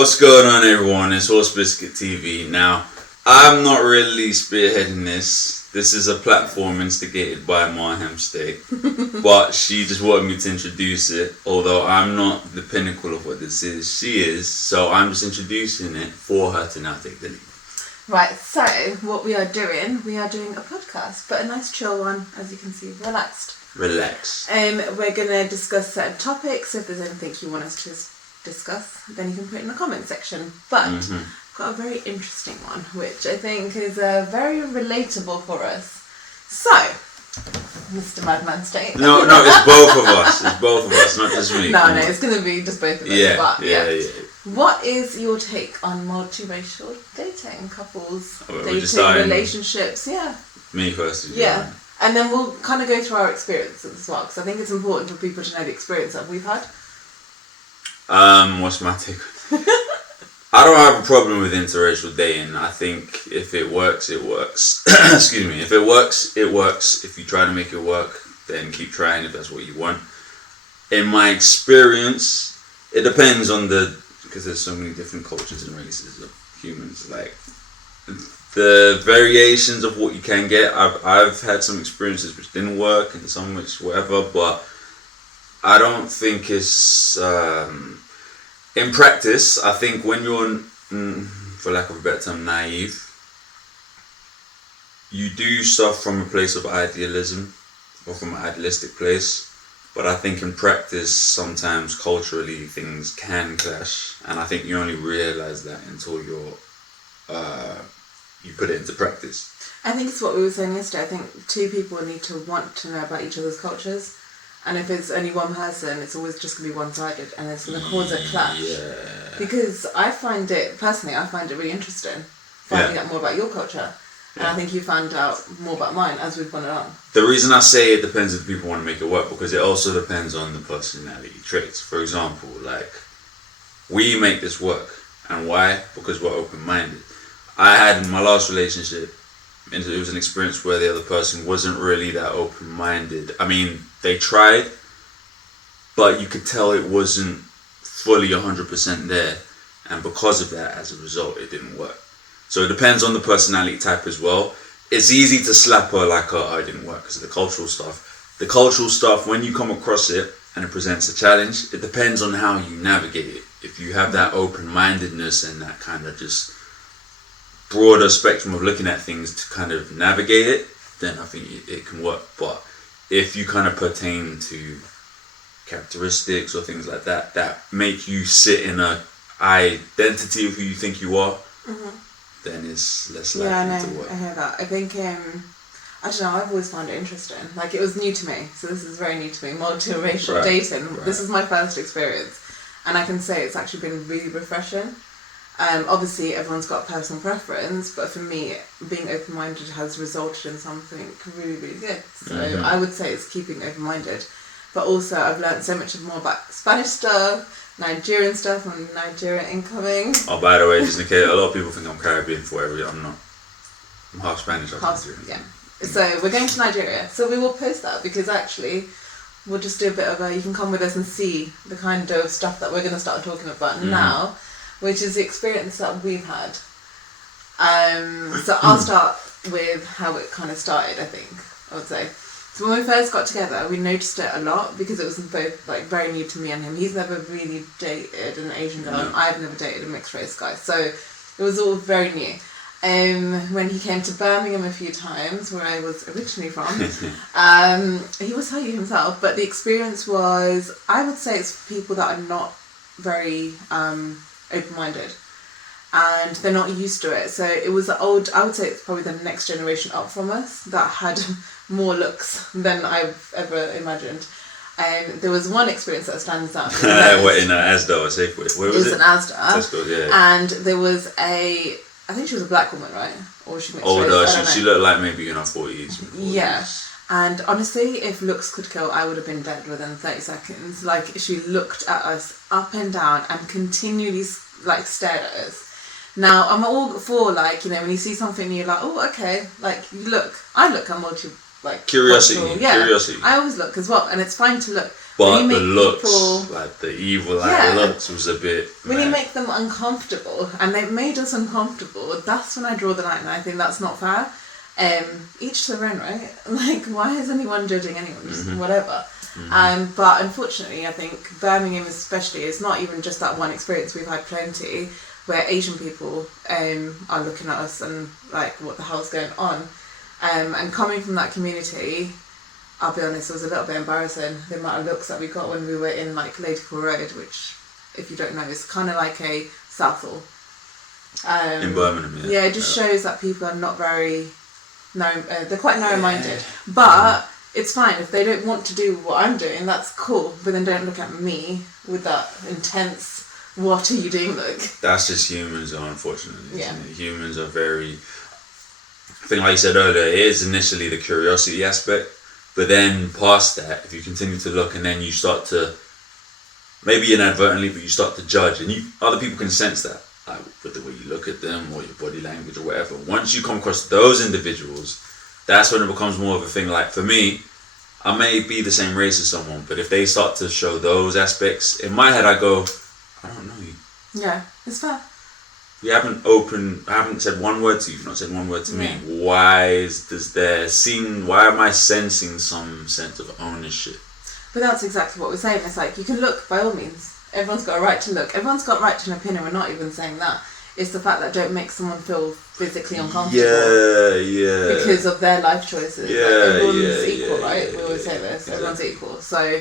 What's going on, everyone? It's Horse Biscuit TV. Now, I'm not really spearheading this. This is a platform instigated by Maham State, but she just wanted me to introduce it. Although I'm not the pinnacle of what this is, she is. So I'm just introducing it for her to now take the lead. Right. So what we are doing a podcast, but a nice chill one, as you can see, relaxed. Relax. We're gonna discuss certain topics. If there's anything you want us to discuss, then you can put it in the comment section. But got a very interesting one, which I think is very relatable for us. So, Mr. Madman State. No, it's both of us. It's both of us, not just me. No, it's gonna be just both of us. Yeah. What is your take on multiracial dating, couples, dating, relationships? Yeah. Me first. Yeah. And then we'll kind of go through our experiences as well, because I think it's important for people to know the experience that we've had. What's my take? I don't have a problem with interracial dating. I think if it works, it works. Excuse me. If it works, it works. If you try to make it work, then keep trying if that's what you want. In my experience, it depends on because there's so many different cultures and races of humans. Like, the variations of what you can get. I've had some experiences which didn't work and some which whatever, but I don't think it's in practice. I think when you're, for lack of a better term, naive, you do stuff from a place of idealism or from an idealistic place. But I think in practice, sometimes culturally things can clash, and I think you only realize that until you put it into practice. I think it's what we were saying yesterday. I think two people need to want to know about each other's cultures, and if it's only one person, it's always just going to be one-sided, and it's going to cause a clash. Yeah. Because I find it really interesting finding out more about your culture. And I think you found out more about mine as we've gone along. The reason I say it depends if people want to make it work, because it also depends on the personality traits. For example, like, we make this work. And why? Because we're open-minded. I had in my last relationship, and it was an experience where the other person wasn't really that open-minded. I mean, they tried, but you could tell it wasn't fully 100% there. And because of that, as a result, it didn't work. So it depends on the personality type as well. It's easy to slap her like, oh, it didn't work because of the cultural stuff. The cultural stuff, when you come across it and it presents a challenge, it depends on how you navigate it. If you have that open-mindedness and that kind of just broader spectrum of looking at things to kind of navigate it, then I think it can work. But if you kind of pertain to characteristics or things like that, that make you sit in a identity of who you think you are, then it's less likely to work. I hear that. I think, I don't know, I've always found it interesting. Like, it was new to me, so this is very new to me. Multiracial dating. Right. This is my first experience. And I can say it's actually been really refreshing. Obviously, everyone's got a personal preference, but for me, being open-minded has resulted in something really, really good. So I would say it's keeping open-minded. But also, I've learned so much more about Spanish stuff, Nigerian stuff, from Nigeria incoming. Oh, by the way, just in case, a lot of people think I'm Caribbean for whatever. I'm not. I'm half Spanish, half Nigerian. Yeah. So we're going to Nigeria. So we will post that, because actually we'll just do a bit of you can come with us and see the kind of stuff that we're going to start talking about now, which is the experience that we've had. So I'll start with how it kind of started, I would say. So when we first got together, we noticed it a lot because it was both like very new to me and him. He's never really dated an Asian girl, and I've never dated a mixed race guy. So it was all very new. When he came to Birmingham a few times, where I was originally from, he will tell you himself, but the experience was, I would say it's people that are not very open-minded. And they're not used to it. So it was I would say it's probably the next generation up from us that had more looks than I've ever imagined. There was one experience that stands out. What, in Asda or Safeway? Where was it? It was in Asda. Tesco, yeah. And there was I think she was a black woman, right? Or she mixed older, race, she looked like maybe in her 40s. Yeah. And honestly, if looks could kill, I would have been dead within 30 seconds. Like, she looked at us up and down and continually like stared at us. Now, I'm all for, like, you know, when you see something you're like, oh, okay, like, you look. I look, I'm multi, like... Curiosity. Yeah, Curiosity. I always look as well, and it's fine to look. But you the make looks, people- like the evil eye Yeah. looks, was a bit. When you mad. make them uncomfortable, and they've made us uncomfortable, that's when I draw the line, and I think that's not fair. Each to their own, right? Like, why is anyone judging anyone? Just whatever. But unfortunately, I think Birmingham especially is not even just that one experience. We've had plenty where Asian people are looking at us and like, what the hell's going on? And coming from that community, I'll be honest, it was a little bit embarrassing, the amount of looks that we got when we were in like Ladypool Road, which, if you don't know, is kind of like a Southall. In Birmingham, yeah. Yeah, it just shows that people are not very narrow. They're quite narrow-minded, but it's fine if they don't want to do what I'm doing. That's cool, but then don't look at me with that intense "what are you doing" look. That's just humans, though, unfortunately. Yeah. Isn't it? Humans are very. I think, like you said earlier, it is initially the curiosity aspect, but then past that, if you continue to look and then you start to, maybe inadvertently, but you start to judge, and other people can sense that. Like with the way you look at them or your body language or whatever. Once you come across those individuals, that's when it becomes more of a thing. Like for me, I may be the same race as someone, but if they start to show those aspects, in my head I go, I don't know you. Yeah, it's fair. I haven't said one word to you, you've not said one word to me. Why am I sensing some sense of ownership? But that's exactly what we're saying. It's like, you can look by all means. Everyone's got a right to look. Everyone's got a right to an opinion. We're not even saying that. It's the fact that don't make someone feel physically uncomfortable. Yeah. Because of their life choices. Yeah, like, everyone's equal, yeah, right? yeah, We always yeah, say this. exactly. Everyone's equal. So,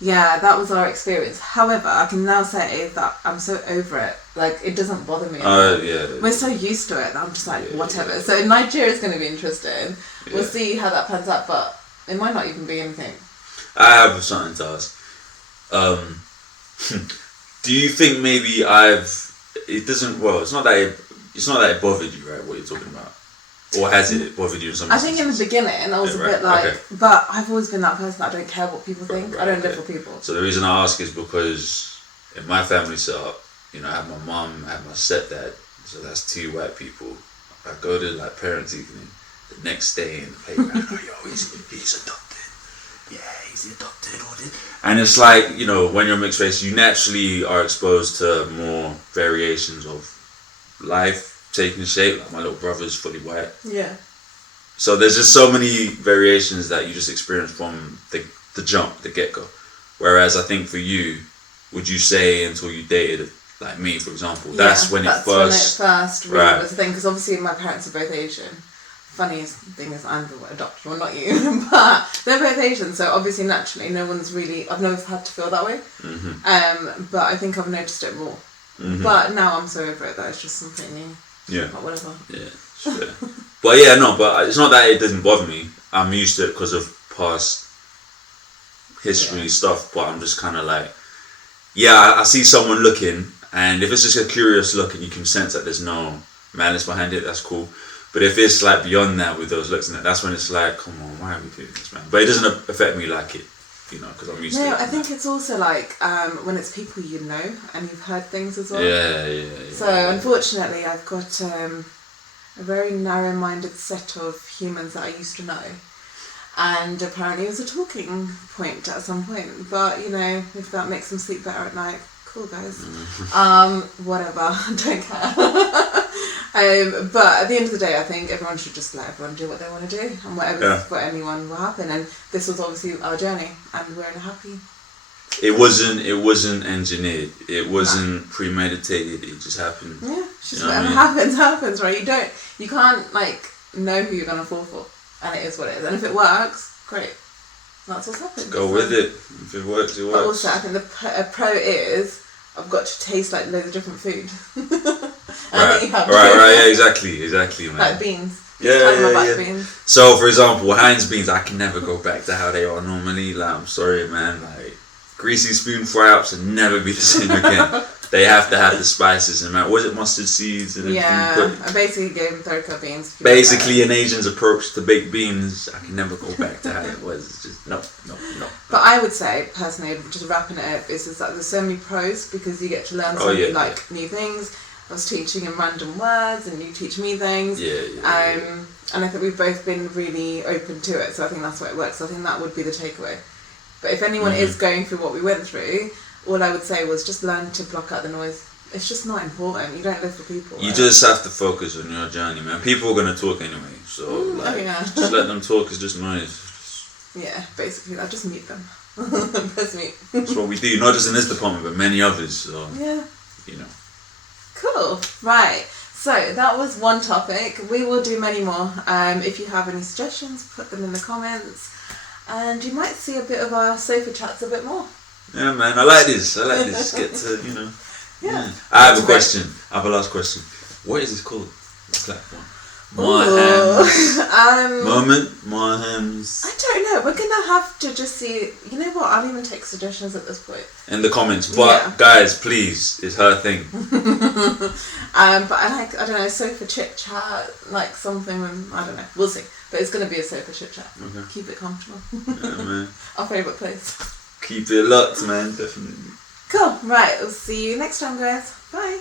yeah, that was our experience. However, I can now say that I'm so over it. Like, it doesn't bother me anymore. Yeah. We're so used to it that I'm just like, whatever. So Nigeria is going to be interesting. We'll see how that pans out, but it might not even be anything. I have something to ask. Do you think maybe it's not that it bothered you, right, what you're talking about? Or has it bothered you in some I think in the beginning I was a bit like, but I've always been that person that I don't care what people think. I don't live for people. So the reason I ask is because in my family setup, I have my mum, I have my stepdad, so that's two white people. I go to like parents' evening the next day in the playground, he's adopted. Yeah, he's adopted, all this. And it's like, when you're mixed race, you naturally are exposed to more variations of life taking shape. Like my little brother's fully white. Yeah. So there's just so many variations that you just experience from the jump, the get-go. Whereas I think for you, would you say until you dated, like me, for example, that's when it first really was the thing, because obviously my parents are both Asian. Funniest thing is I'm adopted, well not you, but they're both Asian, so obviously naturally I've never had to feel that way. But I think I've noticed it more. But now I'm so over it that it's just something new. Yeah. But whatever. Yeah, sure. But it's not that it doesn't bother me. I'm used to it because of past history stuff, but I'm just kind of like, I see someone looking, and if it's just a curious look and you can sense that there's no malice behind it, that's cool. But if it's like beyond that with those looks, that's when it's like, come on, why are we doing this, man? But it doesn't affect me like it, because I'm used to it. No, I think it's also like when it's people you know and you've heard things as well. Yeah. So unfortunately, I've got a very narrow-minded set of humans that I used to know. And apparently it was a talking point at some point. But, if that makes them sleep better at night, cool, guys. Whatever, don't care. But at the end of the day, I think everyone should just let everyone do what they want to do, and whatever for anyone will happen. And this was obviously our journey, and we're happy. It wasn't engineered. It wasn't premeditated. It just happened. Yeah, it's just whatever happens, right? You can't know who you're gonna fall for, and it is what it is. And if it works, great. That's what's happened. Go with it. If it works, it works. But also, I think a pro is I've got to taste like loads of different food. Right, yeah, exactly, man. Like beans. Yeah. Beans. So, for example, Heinz beans, I can never go back to how they are normally. Like, I'm sorry, man. Like, greasy spoon fry-ups will never be the same again. They have to have the spices and was it mustard seeds and everything? I basically gave them Thurka beans. Basically, an Asian's approach to baked beans. I can never go back to how it was. It's just no. But I would say, personally, just wrapping it up, is that there's so many pros because you get to learn so many new things. I was teaching in random words, and you teach me things. And I think we've both been really open to it, so I think that's why it works. I think that would be the takeaway. But if anyone is going through what we went through, all I would say was just learn to block out the noise. It's just not important. You don't live for people. You just have to focus on your journey, man. People are gonna talk anyway, so just let them talk. It's just noise. Yeah, basically, I just mute them. Press mute. That's what we do, not just in this department, but many others. So yeah, you know. Cool. Right. So that was one topic. We will do many more. If you have any suggestions, put them in the comments, and you might see a bit of our sofa chats a bit more. Yeah, man. I like this. Get to Yeah. I have a question. I have a last question. What is this called? The platform. Maham's. I don't know. We're gonna have to just see. You know what? I'll even take suggestions at this point. In the comments, but guys, please, it's her thing. But I don't know, sofa chit chat, like something. I don't know. We'll see. But it's gonna be a sofa chit chat. Okay. Keep it comfortable. Yeah, man. Our favourite place. Keep it locked, man. Definitely. Cool. Right. We'll see you next time, guys. Bye.